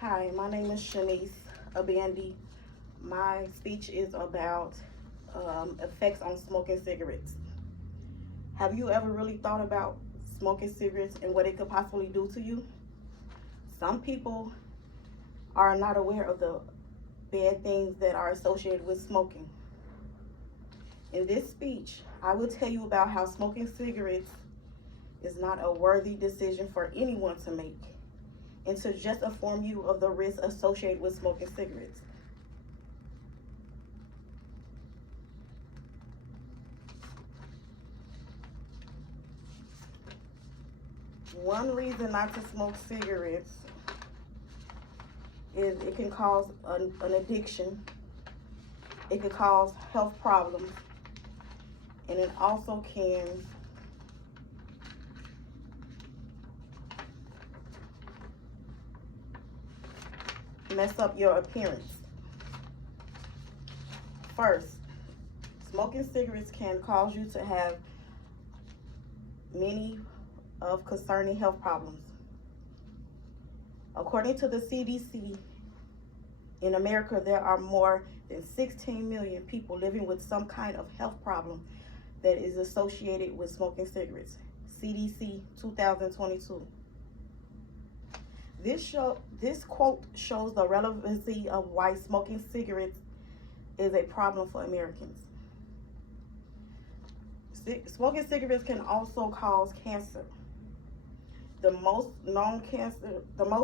Hi, my name is Shanice Abandi. My speech is about effects on smoking cigarettes. Have you ever really thought about smoking cigarettes and what it could possibly do to you? Some people are not aware of the bad things that are associated with smoking. In this speech, I will tell you about how smoking cigarettes is not a worthy decision for anyone to make, and to just inform you of the risks associated with smoking cigarettes. One reason not to smoke cigarettes is it can cause an addiction, it can cause health problems, and it also can mess up your appearance. First, smoking cigarettes can cause you to have many of concerning health problems. According to the CDC, in America, there are more than 16 million people living with some kind of health problem that is associated with smoking cigarettes. CDC 2022. This quote shows the relevancy of why smoking cigarettes is a problem for Americans. Smoking cigarettes can also cause cancer. The most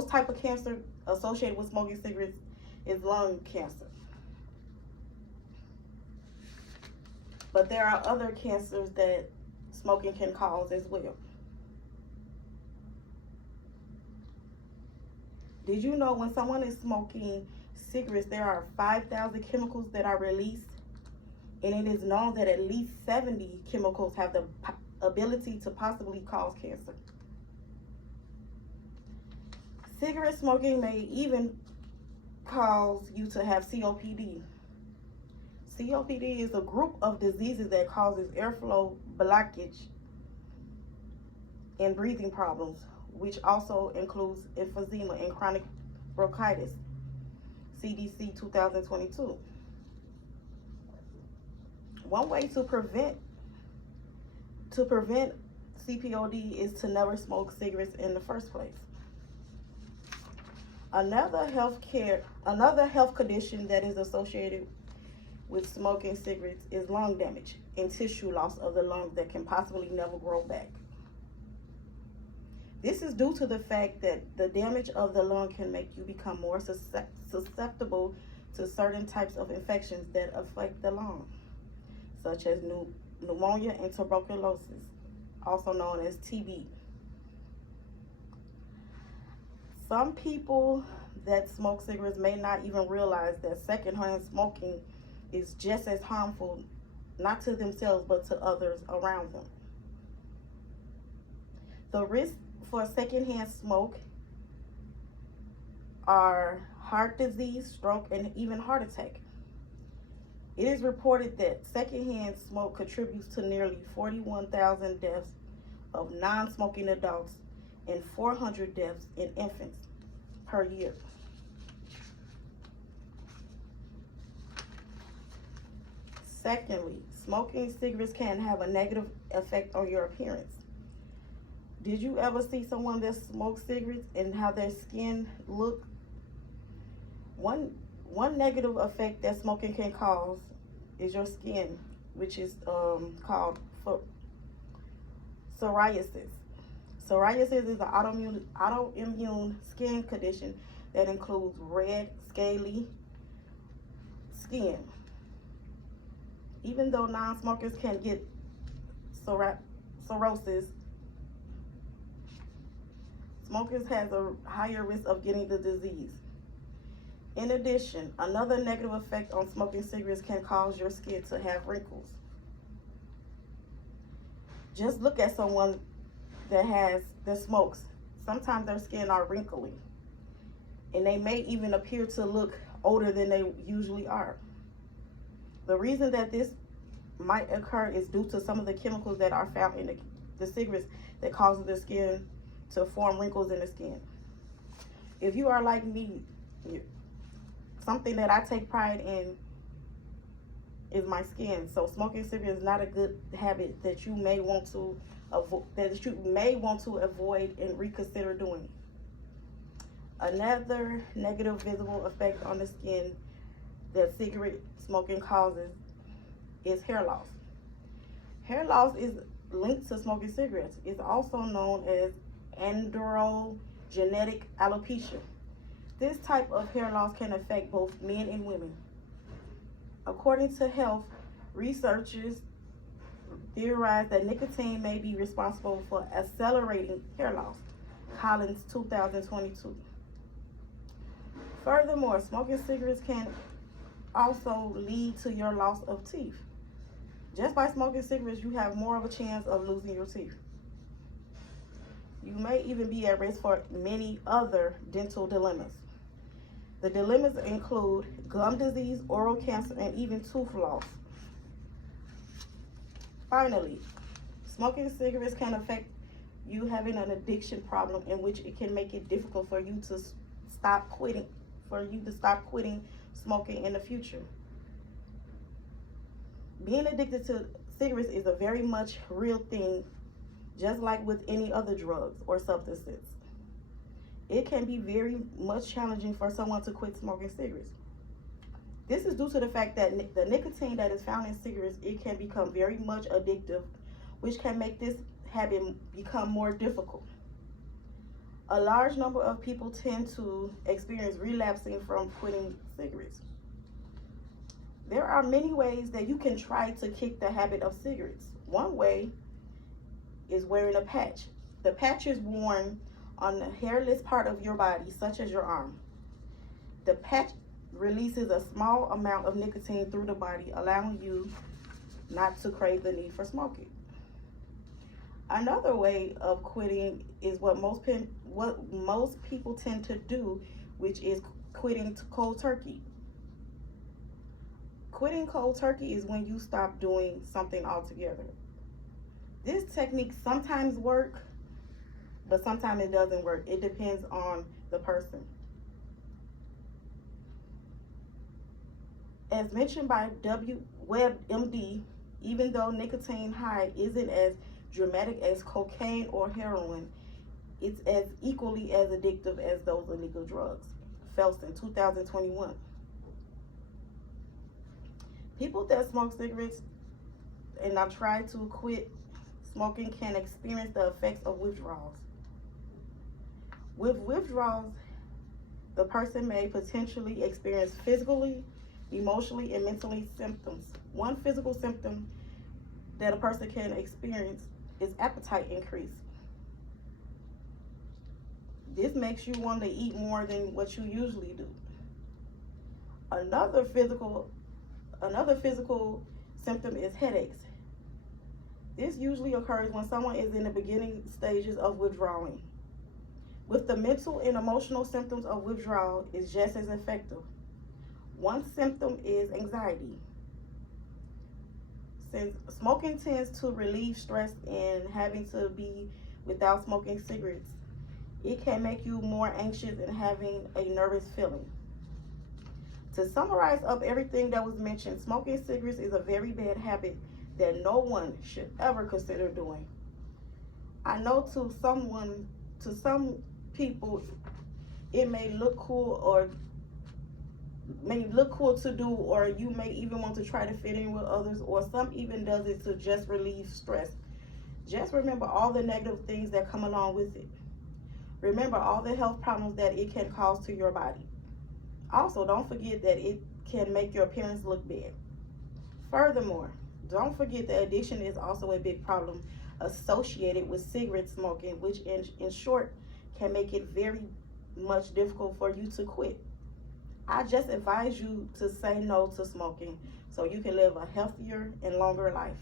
type of cancer associated with smoking cigarettes is lung cancer. But there are other cancers that smoking can cause as well. Did you know when someone is smoking cigarettes, there are 5,000 chemicals that are released? And it is known that at least 70 chemicals have the ability to possibly cause cancer. Cigarette smoking may even cause you to have COPD. COPD is a group of diseases that causes airflow blockage and breathing problems, which also includes emphysema and chronic bronchitis. CDC 2022. One way to prevent COPD is to never smoke cigarettes in the first place. Another health condition that is associated with smoking cigarettes is lung damage and tissue loss of the lungs that can possibly never grow back. This is due to the fact that the damage of the lung can make you become more susceptible to certain types of infections that affect the lung, such as pneumonia and tuberculosis, also known as TB. Some people that smoke cigarettes may not even realize that secondhand smoking is just as harmful, not to themselves, but to others around them. The risks for secondhand smoke are heart disease, stroke, and even heart attack. It is reported that secondhand smoke contributes to nearly 41,000 deaths of non-smoking adults and 400 deaths in infants per year. Secondly, smoking cigarettes can have a negative effect on your appearance. Did you ever see someone that smokes cigarettes and how their skin look? One negative effect that smoking can cause is your skin, which is called psoriasis. Psoriasis is an autoimmune skin condition that includes red, scaly skin. Even though non-smokers can get psoriasis, smokers have a higher risk of getting the disease. In addition, another negative effect on smoking cigarettes can cause your skin to have wrinkles. Just look at someone that smokes. Sometimes their skin are wrinkly, and they may even appear to look older than they usually are. The reason that this might occur is due to some of the chemicals that are found in the cigarettes that causes the skin to form wrinkles in the skin. If you are like me, something that I take pride in is my skin. So smoking cigarettes is not a good habit that you may want to avoid and reconsider doing. Another negative visible effect on the skin that cigarette smoking causes is hair loss. Hair loss is linked to smoking cigarettes. It's also known as androgenetic alopecia. This type of hair loss can affect both men and women. According to health researchers, theorize that nicotine may be responsible for accelerating hair loss. Collins, 2022. Furthermore, smoking cigarettes can also lead to your loss of teeth. Just by smoking cigarettes, you have more of a chance of losing your teeth. You may even be at risk for many other dental dilemmas. The dilemmas include gum disease, oral cancer, and even tooth loss. Finally, smoking cigarettes can affect you having an addiction problem, in which it can make it difficult for you to stop quitting smoking in the future. Being addicted to cigarettes is a very much real thing, just like with any other drugs or substances. It can be very much challenging for someone to quit smoking cigarettes. This is due to the fact that the nicotine that is found in cigarettes, it can become very much addictive, which can make this habit become more difficult. A large number of people tend to experience relapsing from quitting cigarettes. There are many ways that you can try to kick the habit of cigarettes. One way is wearing a patch. The patch is worn on the hairless part of your body, such as your arm. The patch releases a small amount of nicotine through the body, allowing you not to crave the need for smoking. Another way of quitting is what most people tend to do, which is quitting cold turkey. Quitting cold turkey is when you stop doing something altogether. This technique sometimes works, but sometimes it doesn't work. It depends on the person. As mentioned by WebMD, even though nicotine high isn't as dramatic as cocaine or heroin, it's as equally as addictive as those illegal drugs. Felsen, 2021. People that smoke cigarettes and have tried to quit smoking can experience the effects of withdrawals. With withdrawals, the person may potentially experience physically, emotionally, and mentally symptoms. One physical symptom that a person can experience is appetite increase. This makes you want to eat more than what you usually do. Another physical symptom is headaches. This usually occurs when someone is in the beginning stages of withdrawing. With the mental and emotional symptoms of withdrawal is just as effective. One symptom is anxiety. Since smoking tends to relieve stress and having to be without smoking cigarettes, it can make you more anxious and having a nervous feeling. To summarize up everything that was mentioned, smoking cigarettes is a very bad habit that no one should ever consider doing. I know to some people, it may look cool to do, or you may even want to try to fit in with others, or some even does it to just relieve stress. Just remember all the negative things that come along with it. Remember all the health problems that it can cause to your body. Also, don't forget that it can make your appearance look bad. Furthermore, don't forget that addiction is also a big problem associated with cigarette smoking, which in short can make it very much difficult for you to quit. I just advise you to say no to smoking so you can live a healthier and longer life.